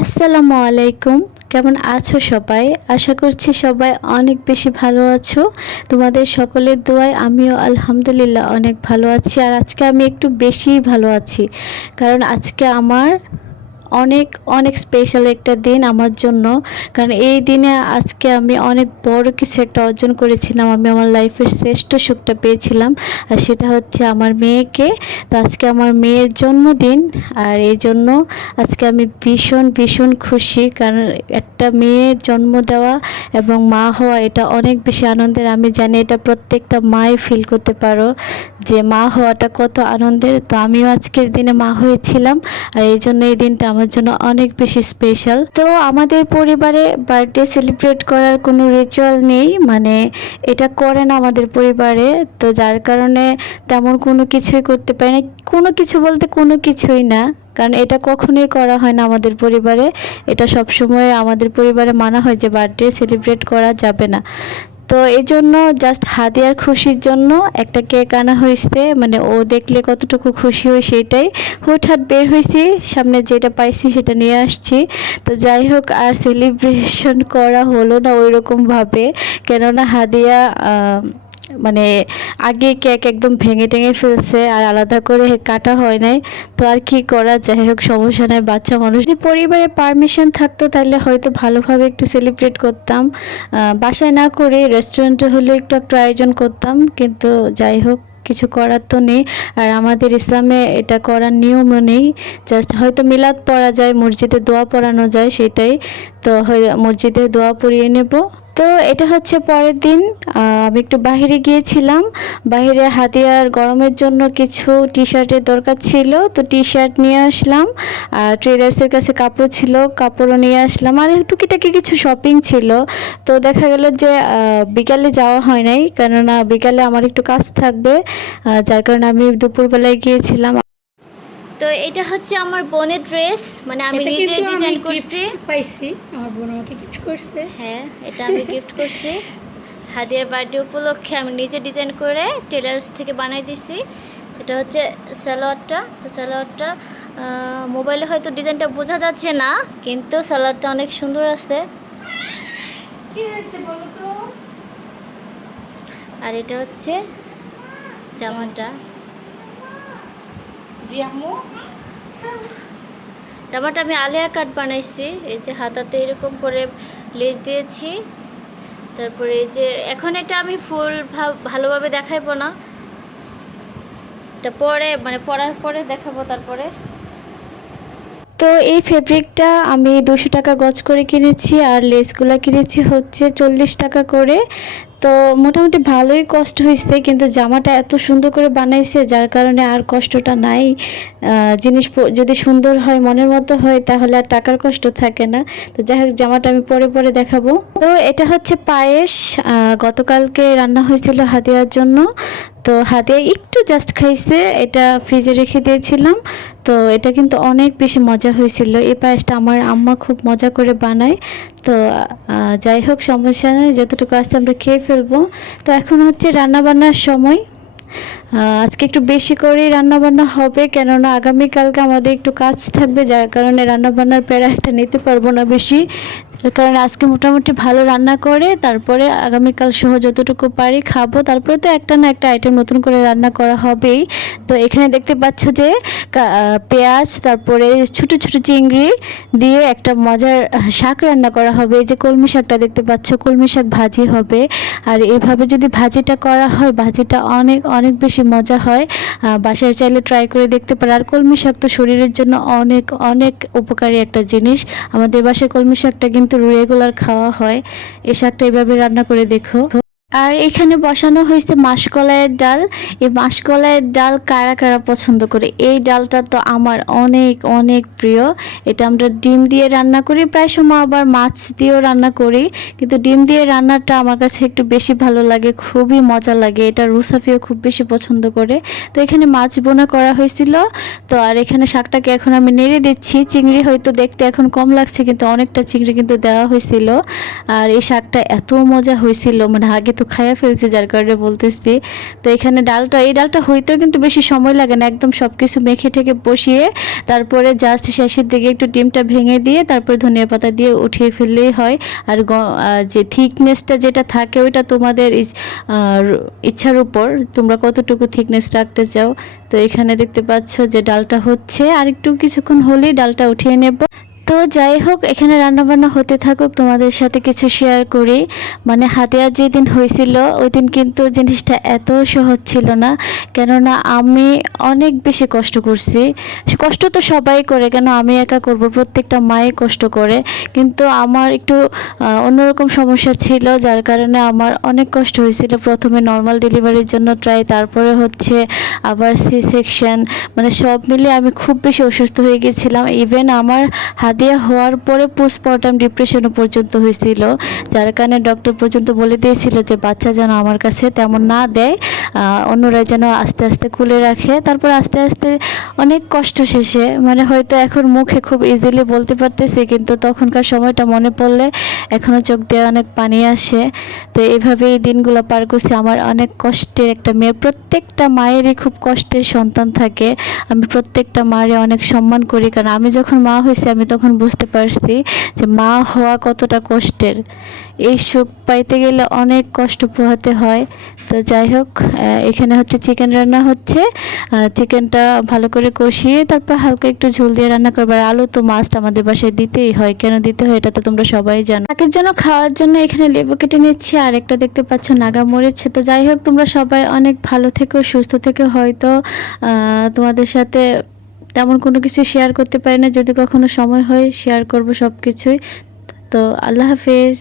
আসসালামু আলাইকুম। কেমন আছো সবাই? আশা করছি সবাই অনেক বেশি ভালো আছো। তোমাদের সকলের দোয়ায় আমিও আলহামদুলিল্লাহ অনেক ভালো আছি। আর আজকে আমি একটু বেশি ভালো আছি। কারণ আজকে আমার অনেক অনেক স্পেশাল একটা দিন আমার জন্য। কারণ এই দিনে আজকে আমি অনেক বড় কিছু একটা অর্জন করেছিলাম। আমি আমার লাইফের শ্রেষ্ঠ সুখটা পেয়েছিলাম। আর সেটা হচ্ছে আমার মেয়েকে। তো আজকে আমার মেয়ের জন্মদিন। আর এই জন্য আজকে আমি ভীষণ ভীষণ খুশি। কারণ একটা মেয়ের জন্ম দেওয়া এবং মা হওয়া এটা অনেক বেশি আনন্দের। আমি জানি এটা প্রত্যেকটা মাই ফিল করতে পারো যে মা হওয়াটা কত আনন্দের। তো আমিও আজকের দিনে মা হয়েছিলাম। আর এই জন্য এই দিনটা আমার জন্য অনেক বেশি স্পেশাল তো আমাদের পরিবারে বার্থডে সেলিব্রেট করার কোনো রিচুয়াল নেই মানে এটা করে না আমাদের পরিবারে। তো যার কারণে তেমন কোনো কিছুই করতে পারি না কোনো কিছু বলতে কোনো কিছুই না, কারণ এটা কখনোই করা হয় না আমাদের পরিবারে। এটা সবসময় আমাদের পরিবারে মানা হয় যে বার্থডে সেলিব্রেট করা যাবে না। তো এই জন্য জাস্ট হাদিয়ার খুশির জন্য একটা কেক আনা হয়েছে মানে ও দেখলে কতটুকু খুশি হয় সেটাই হুটহাট বের হয়েছি, সামনে যেটা পাইছি সেটা নিয়ে আসছি। তো যাই হোক, আর সেলিব্রেশন করা হলো না ওই রকমভাবে কেননা হাদিয়া মানে আগে কেক একদম ভেঙে টেঙে ফেলছে আর আলাদা করে কাটা হয় নাই। তো আর কি করা, যাই হোক, সমস্যা নাই, বাচ্চা মানুষ। যদি পরিবারে পারমিশন থাকতো তাহলে হয়তো ভালোভাবে একটু সেলিব্রেট করতাম। বাসায় না করে রেস্টুরেন্টে হলেও একটু একটু আয়োজন করতাম, কিন্তু যাই হোক, কিছু করার তো নেই। আর আমাদের ইসলামে এটা করার নিয়মও নেই। জাস্ট হয়তো মিলাদ পড়া যায়, মসজিদে দোয়া পড়ানো যায়, সেটাই। তো হয়, মসজিদে দোয়া পড়িয়ে নেব। তো এটা হচ্ছে পরের দিন। আমি একটু বাইরে গিয়েছিলাম। বাইরে হাতিয়ার গরমের জন্য কিছু টি শার্টের দরকার ছিল, তো টি শার্ট নিয়ে আসলাম। আর ট্রেলার্সের কাছে কাপড় ছিল, কাপড়ও নিয়ে আসলাম। আর টুকিটাকি কিছু শপিং ছিল। তো দেখা গেল যে বিকালে যাওয়া হয় নাই। কেননা বিকালে আমার একটু কাজ থাকবে। যার কারণে আমি দুপুরবেলায় গিয়েছিলাম। তো এটা হচ্ছে আমার বোনের ড্রেস মানে আমি নিজে ডিজাইন করছি। পাইছি আমার বোন আমাকে গিফট করছে। হ্যাঁ এটা আমি গিফট করছি। হাদিয়ার বার্থডে উপলক্ষে আমি নিজে ডিজাইন করে টেলার্স থেকে বানাই দিছি। এটা হচ্ছে সালোয়ারটা তো সালোয়ারটা মোবাইলে হয়তো ডিজাইনটা বোঝা যাচ্ছে না কিন্তু সালোয়ারটা অনেক সুন্দর আছে। আর এটা হচ্ছে জামাটা। জি আম্মু? জামাটা আমি আলিয়া কাট বানাইছি এই যে হাতাতে এরকম করে লেজ দিয়েছি। তারপরে এই যে এখন এটা আমি ফুল ভালোভাবে দেখাইবো না। এটা পরে মানে পরার পরে দেখাবো তারপরে। তো এই ফেব্রিকটা আমি দুশো টাকা গজ করে কিনেছি আর লেসগুলো কিনেছি হচ্ছে চল্লিশ টাকা করে। তো মোটামুটি ভালোই কষ্ট হয়েছে, কিন্তু জামাটা এত সুন্দর করে বানাইছে, যার কারণে আর কষ্টটা নাই। জিনিস যদি সুন্দর হয়, মনের মতো হয়, তাহলে আর টাকার কষ্ট থাকে না। তো যাই হোক, জামাটা আমি পরে পরে দেখাবো। তো এটা হচ্ছে পায়েস। গতকালকে রান্না হয়েছিল হাদিয়ার জন্য। তো হাদিয়া একটু জাস্ট খাইছে, এটা ফ্রিজে রেখে দিয়েছিলাম। তো এটা কিন্তু অনেক বেশি মজা হয়েছিল। এই পায়েসটা আমার আম্মা খুব মজা করে বানায়। তো যাই হোক, সমস্যা নেই, যতটুকু আছে আমরা খেয়ে ফেলব। তো এখন হচ্ছে রান্নাবান্নার সময়। আজকে একটু বেশি করেই রান্নাবান্না হবে, কেননা আগামীকালকে আমাদের একটু কাজ থাকবে, যার কারণে রান্নাবান্নার প্যারা একটা নিতে পারব না বেশি। যার কারণে আজকে মোটামুটি ভালো রান্না করে, তারপরে আগামীকাল সহ যতটুকু পারি খাব। তারপরে তো একটা না একটা আইটেম নতুন করে রান্না করা হবেই। তো এখানে দেখতে পাচ্ছ যে পেঁয়াজ, তারপরে ছোট ছোট চিংড়ি দিয়ে একটা মজার শাক রান্না করা হবে। এই যে কলমি শাকটা দেখতে পাচ্ছ, কলমি শাক ভাজি হবে। আর এভাবে যদি ভাজিটা করা হয়, ভাজিটা অনেক অনেক বেশি মজা হয়। বাসায় চাইলে ট্রাই করে দেখতে পারে। আর কলমি শাক তো শরীরের জন্য অনেক অনেক উপকারী একটা জিনিস। আমাদের বাসায় কলমি শাকটা কিন্তু রেগুলার খাওয়া হয় এ শাকটা এভাবে রান্না করে দেখো। আর এখানে বসানো হয়েছে মাসকলাইয়ের ডাল। এই মাসকলাইয়ের ডাল কারা কারা পছন্দ করে? এই ডালটা তো আমার অনেক অনেক প্রিয়। এটা আমরা ডিম দিয়ে রান্না করি। প্রায় সময় আবার মাছ দিয়েও রান্না করি। কিন্তু ডিম দিয়ে রান্নাটা আমার কাছে একটু বেশি ভালো লাগে, খুবই মজা লাগে। এটা রুসাফিও খুব বেশি পছন্দ করে। তো এখানে মাছ বোনা করা হয়েছিল। তো আর এখানে শাকটাকে এখন আমি নেড়ে দিচ্ছি। চিংড়ি হয়তো দেখতে এখন কম লাগছে, কিন্তু অনেকটা চিংড়ি কিন্তু দেওয়া হয়েছিল। আর এই শাকটা এত মজা হয়েছিল। মানে আগে তো খাইয়া ফেলছি যার কারণে বলতেছি। তো এখানে ডালটা, এই ডালটা হইতেও কিন্তু বেশি সময় লাগে না। একদম সব কিছু মেখে ঠেকে বসিয়ে তারপরে জাস্ট শেষের দিকে একটু ডিমটা ভেঙে দিয়ে তারপরে ধনিয়া পাতা দিয়ে উঠিয়ে ফেললেই হয়। আর যে থিকনেসটা যেটা থাকে ওইটা তোমাদের ইচ্ছার উপর। তোমরা কতটুকু থিকনেস রাখতে চাও। তো এখানে দেখতে পাচ্ছ যে ডালটা হচ্ছে। আর একটু কিছুক্ষণ হলেই ডালটা উঠিয়ে নেব। তো যাই হোক, এখানে রান্নাবান্না হতে থাকুক, তোমাদের সাথে কিছু শেয়ার করি। মানে হাতিয়ার যেদিন হয়েছিল ওই দিন কিন্তু জিনিসটা এত সহজ ছিল না। কেননা আমি অনেক বেশি কষ্ট করছি। কষ্ট তো সবাই করে, কেন আমি একা করব? প্রত্যেকটা মাই কষ্ট করে। কিন্তু আমার একটু অন্যরকম সমস্যা ছিল, যার কারণে আমার অনেক কষ্ট হয়েছিল। প্রথমে নর্মাল ডেলিভারির জন্য ট্রাই তারপরে হচ্ছে আবার সি সেকশন মানে সব মিলিয়ে আমি খুব বেশি অসুস্থ হয়ে গেছিলাম। ইভেন আমার হাদিয়া হওয়ার পরে পোস্টমর্টম ডিপ্রেশনও পর্যন্ত হয়েছিল, যার কারণে ডক্টর পর্যন্ত বলে দিয়েছিল যে, বাচ্চা যেন আমার কাছে তেমন না দেয় অন্যরা যেন আস্তে আস্তে কুলে রাখে। তারপর আস্তে আস্তে অনেক কষ্ট শেষে মানে হয়তো এখন মুখে খুব ইজিলি বলতে পারতেছি, কিন্তু তখনকার সময়টা মনে পড়লে এখনও চোখ দিয়ে অনেক পানি আসে। তো এইভাবে এই দিনগুলো পার করছি। আমার অনেক কষ্টের একটা মেয়ে, প্রত্যেকটা মায়েরই খুব কষ্টের সন্তান থাকে। আমি প্রত্যেকটা মায়ের অনেক সম্মান করি, কারণ আমি যখন মা হয়েছি, আমি তখন বুঝতে পারছি যে মা হওয়া কতটা কষ্টের। এই সুখ পাইতে গেলে অনেক কষ্ট পোহাতে হয়। তো যাই হোক এখানে হচ্ছে চিকেন রান্না হচ্ছে। চিকেনটা ভালো করে কষিয়ে তারপর হালকা একটু ঝোল দিয়ে রান্না করবার। আলু তো মাস্ট আমাদের বাসায় দিতেই হয়। কেন দিতে হয় এটা তো তোমরা সবাই জানো। তাকের জন্য খাওয়ার জন্য এখানে লেবু কেটে নিচ্ছি। আর একটা দেখতে পাচ্ছ, নাগা মরেছে তো যাই হোক, তোমরা সবাই অনেক ভালো থেকো, সুস্থ থেকে। হয়তো তোমাদের সাথে তেমন কোনো কিছু শেয়ার করতে পারি না। যদি কখনো সময় হয় শেয়ার করব সব কিছুই তো আল্লাহ হাফেজ।